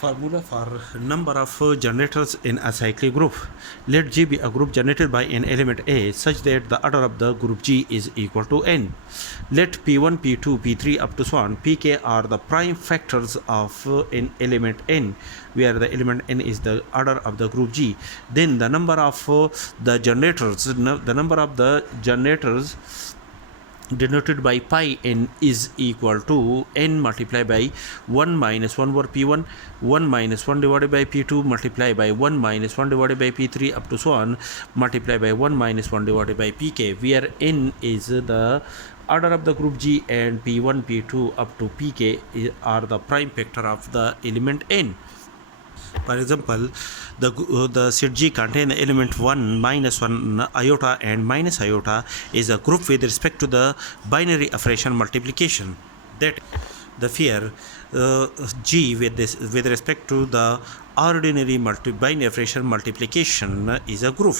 Formula for number of generators in a cyclic group. Let G be a group generated by an element A such that the order of the group G is equal to n. Let P1, P2, P3 up to so on Pk are the prime factors of an element n, where the element n is the order of the group G. Then the number of the generators denoted by pi n is equal to n multiplied by 1 minus 1 over p1, 1 minus 1 divided by p2 multiplied by 1 minus 1 divided by p3 up to so on multiplied by 1 minus 1 divided by pk, where n is the order of the group G and p1, p2 up to pk are the prime factor of the element n. For example, the set G contain the element 1, minus 1, iota and minus iota is a group with respect to the binary operation multiplication. That the fear G with respect to the ordinary binary operation multiplication is a group.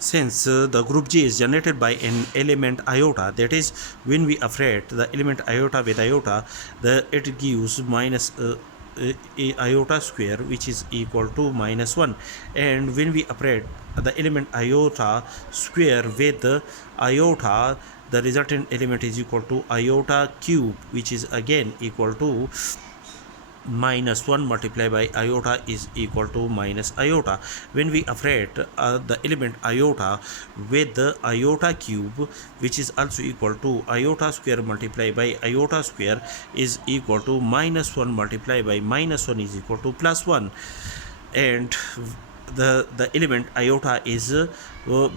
Since the group G is generated by an element iota, that is, when we operate the element iota with iota, it gives minus iota square, which is equal to minus 1, and when we operate the element iota square with iota, the resultant element is equal to iota cube, which is again equal to minus 1 multiplied by iota is equal to minus iota. When we operate the element iota with the iota cube, which is also equal to iota square multiplied by iota square is equal to minus 1 multiplied by minus 1 is equal to plus 1, and the element iota is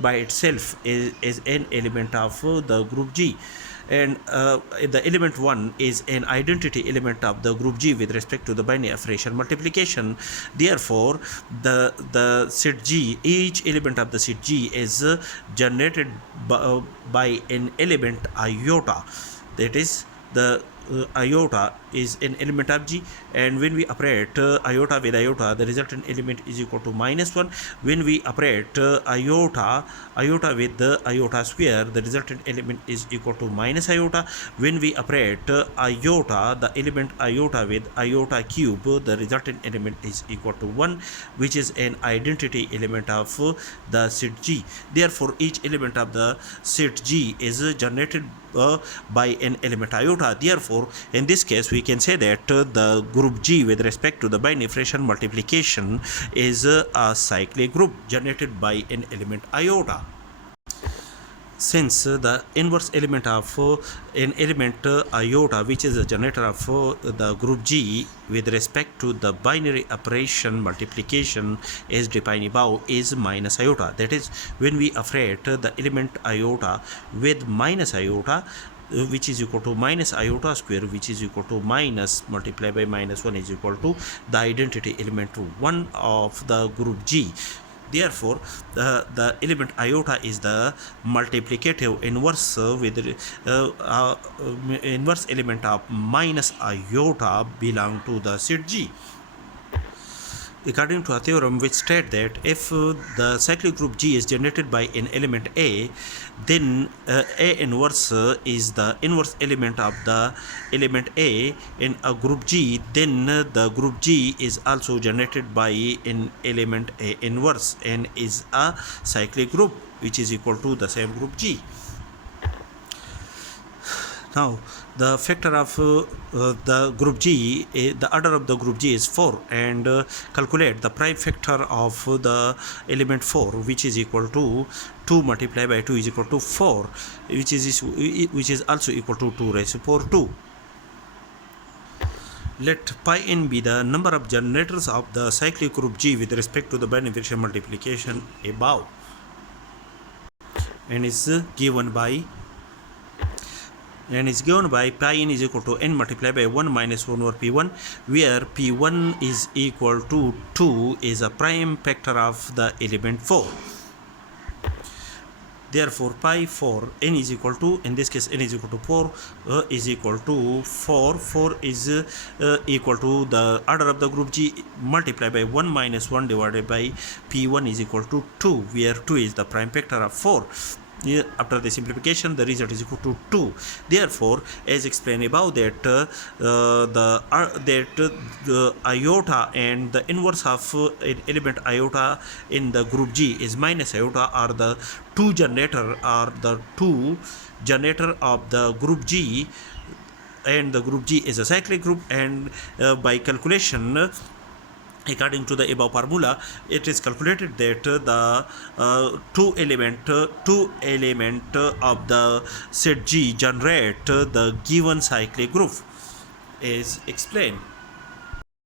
by itself is an element of the group G, and the element 1 is an identity element of the group G with respect to the binary operation multiplication. Therefore, the set G, each element of the set G is generated by an element iota, that is, the iota is an element of G, and when we operate iota with iota, the resultant element is equal to minus 1. When we operate iota with the iota square, the resultant element is equal to minus iota. When we operate iota, the element iota with iota cube, the resultant element is equal to 1, which is an identity element of the set G. Therefore, each element of the set G is generated by an element iota. Therefore, in this case, we can say that the group G with respect to the binary operation multiplication is a cyclic group generated by an element iota. Since the inverse element of an element iota, which is a generator of the group G with respect to the binary operation multiplication as defined above, is minus iota. That is, when we operate the element iota with minus iota, which is equal to minus iota square, which is equal to minus multiplied by minus 1 is equal to the identity element 1 of the group G. Therefore, the element iota is the multiplicative inverse with inverse element of minus iota belong to the set G. According to a theorem which states that if the cyclic group G is generated by an element A, then A inverse is the inverse element of the element A in a group G, then the group G is also generated by an element A inverse and is a cyclic group which is equal to the same group G. Now, the factor of the group G, the order of the group G is 4, and calculate the prime factor of the element 4, which is equal to 2 multiplied by 2 is equal to 4, which is also equal to 2 raised to power 2. Let pi n be the number of generators of the cyclic group G with respect to the binary operation multiplication above, and is given by pi n is equal to n multiplied by 1 minus 1 over p1, where p1 is equal to 2 is a prime factor of the element 4. Therefore, pi 4 n is equal to, in this case n is equal to 4 is equal to 4 is equal to the order of the group G multiplied by 1 minus 1 divided by p1 is equal to 2, where 2 is the prime factor of 4. After the simplification, the result is equal to 2. Therefore, as explained above, that the iota and the inverse of element iota in the group G is minus iota are the two generator of the group G, and the group G is a cyclic group, and by calculation, according to the above formula, it is calculated that the two element of the set G generate the given cyclic group, is explained.